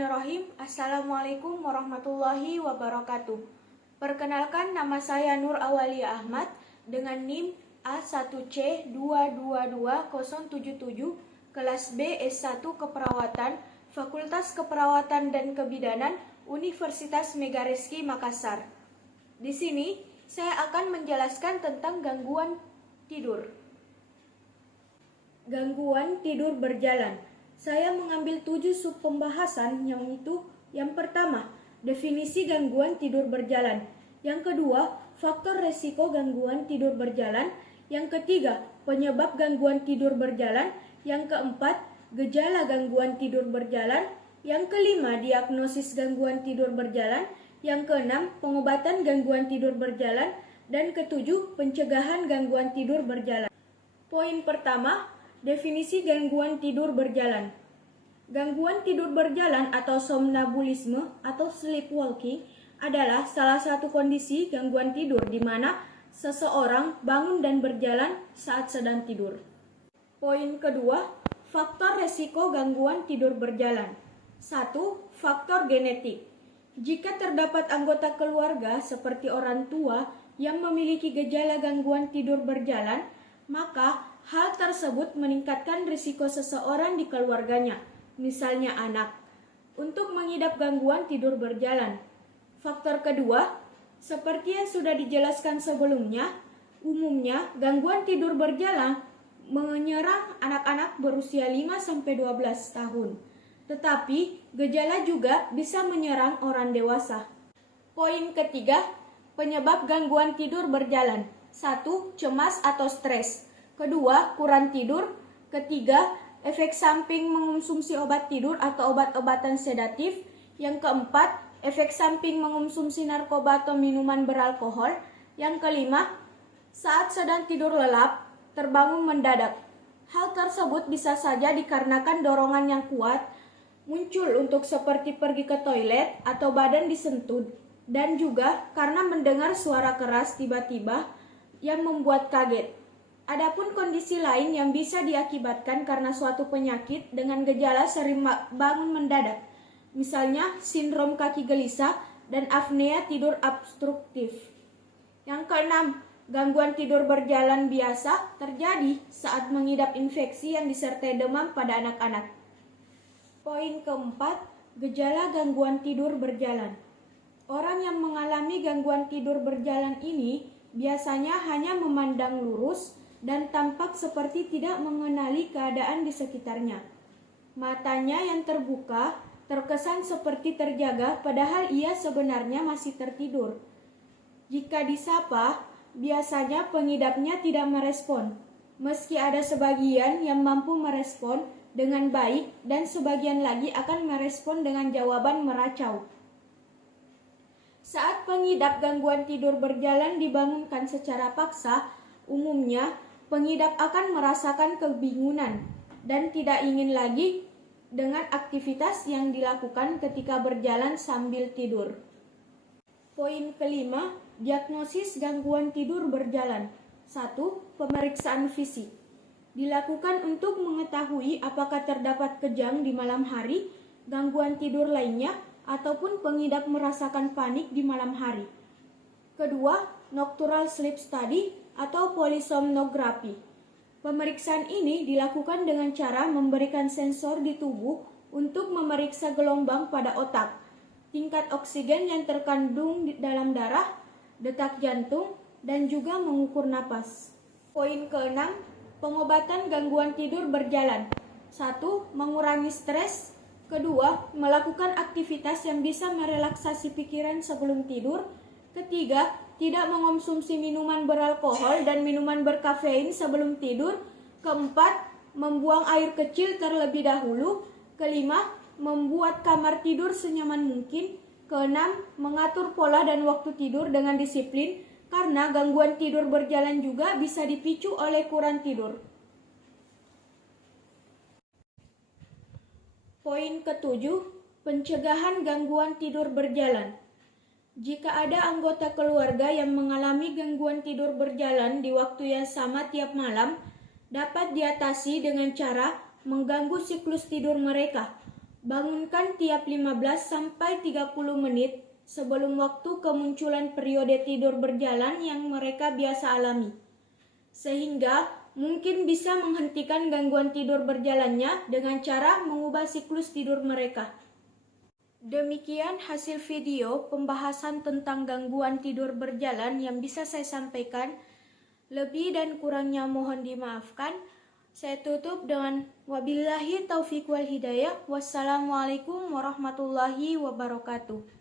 Bismillahirrahmanirrahim. Assalamualaikum warahmatullahi wabarakatuh. Perkenalkan, nama saya Nur Awalia Ahmad dengan NIM A1C222077, kelas B S1 Keperawatan, Fakultas Keperawatan dan Kebidanan, Universitas Megarizky Makassar. Di sini saya akan menjelaskan tentang gangguan tidur. Gangguan tidur berjalan. Saya mengambil 7 sub pembahasan, yang pertama, definisi gangguan tidur berjalan. Yang kedua, faktor resiko gangguan tidur berjalan. Yang ketiga, penyebab gangguan tidur berjalan. Yang keempat, gejala gangguan tidur berjalan. Yang kelima, diagnosis gangguan tidur berjalan. Yang keenam, pengobatan gangguan tidur berjalan. Dan ketujuh, pencegahan gangguan tidur berjalan. Poin pertama, definisi gangguan tidur berjalan. Gangguan tidur berjalan atau somnambulisme atau sleepwalking adalah salah satu kondisi gangguan tidur di mana seseorang bangun dan berjalan saat sedang tidur. Poin kedua, faktor resiko gangguan tidur berjalan. 1. Faktor genetik. Jika terdapat anggota keluarga seperti orang tua yang memiliki gejala gangguan tidur berjalan, maka hal tersebut meningkatkan risiko seseorang di keluarganya, misalnya anak, untuk mengidap gangguan tidur berjalan. Faktor kedua, seperti yang sudah dijelaskan sebelumnya, umumnya gangguan tidur berjalan menyerang anak-anak berusia 5-12 tahun. Tetapi gejala juga bisa menyerang orang dewasa. Poin ketiga, penyebab gangguan tidur berjalan. 1. Cemas atau stres. Kedua, kurang tidur. Ketiga, efek samping mengonsumsi obat tidur atau obat-obatan sedatif. Yang keempat, efek samping mengonsumsi narkoba atau minuman beralkohol. Yang kelima, saat sedang tidur lelap, terbangun mendadak. Hal tersebut bisa saja dikarenakan dorongan yang kuat muncul untuk seperti pergi ke toilet atau badan disentuh, dan juga karena mendengar suara keras tiba-tiba yang membuat kaget. Adapun kondisi lain yang bisa diakibatkan karena suatu penyakit dengan gejala sering bangun mendadak, misalnya sindrom kaki gelisah dan apnea tidur obstruktif. Yang keenam, gangguan tidur berjalan biasa terjadi saat mengidap infeksi yang disertai demam pada anak-anak. Poin keempat, gejala gangguan tidur berjalan. Orang yang mengalami gangguan tidur berjalan ini biasanya hanya memandang lurus dan tampak seperti tidak mengenali keadaan di sekitarnya. Matanya yang terbuka terkesan seperti terjaga padahal ia sebenarnya masih tertidur. Jika disapa, biasanya pengidapnya tidak merespon, meski ada sebagian yang mampu merespon dengan baik dan sebagian lagi akan merespon dengan jawaban meracau. Saat pengidap gangguan tidur berjalan dibangunkan secara paksa, umumnya pengidap akan merasakan kebingungan dan tidak ingin lagi dengan aktivitas yang dilakukan ketika berjalan sambil tidur. Poin kelima, diagnosis gangguan tidur berjalan. 1. Pemeriksaan fisik. Dilakukan untuk mengetahui apakah terdapat kejang di malam hari, gangguan tidur lainnya, ataupun pengidap merasakan panik di malam hari. Kedua, nocturnal sleep study atau polisomnografi. Pemeriksaan ini dilakukan dengan cara memberikan sensor di tubuh untuk memeriksa gelombang pada otak, tingkat oksigen yang terkandung di dalam darah, detak jantung, dan juga mengukur napas. Poin keenam, pengobatan gangguan tidur berjalan. 1. Mengurangi stres. Kedua, melakukan aktivitas yang bisa merelaksasi pikiran sebelum tidur. Ketiga, tidak mengonsumsi minuman beralkohol dan minuman berkafein sebelum tidur. Keempat, membuang air kecil terlebih dahulu. Kelima, membuat kamar tidur senyaman mungkin. Keenam, mengatur pola dan waktu tidur dengan disiplin, karena gangguan tidur berjalan juga bisa dipicu oleh kurang tidur. Poin ketujuh, pencegahan gangguan tidur berjalan. Jika ada anggota keluarga yang mengalami gangguan tidur berjalan di waktu yang sama tiap malam, dapat diatasi dengan cara mengganggu siklus tidur mereka, Bangunkan tiap 15 sampai 30 menit sebelum waktu kemunculan periode tidur berjalan yang mereka biasa alami. Sehingga mungkin bisa menghentikan gangguan tidur berjalannya dengan cara mengubah siklus tidur mereka. Demikian hasil video pembahasan tentang gangguan tidur berjalan yang bisa saya sampaikan. Lebih dan kurangnya mohon dimaafkan. Saya tutup dengan wabillahi taufiq wal hidayah. Wassalamualaikum warahmatullahi wabarakatuh.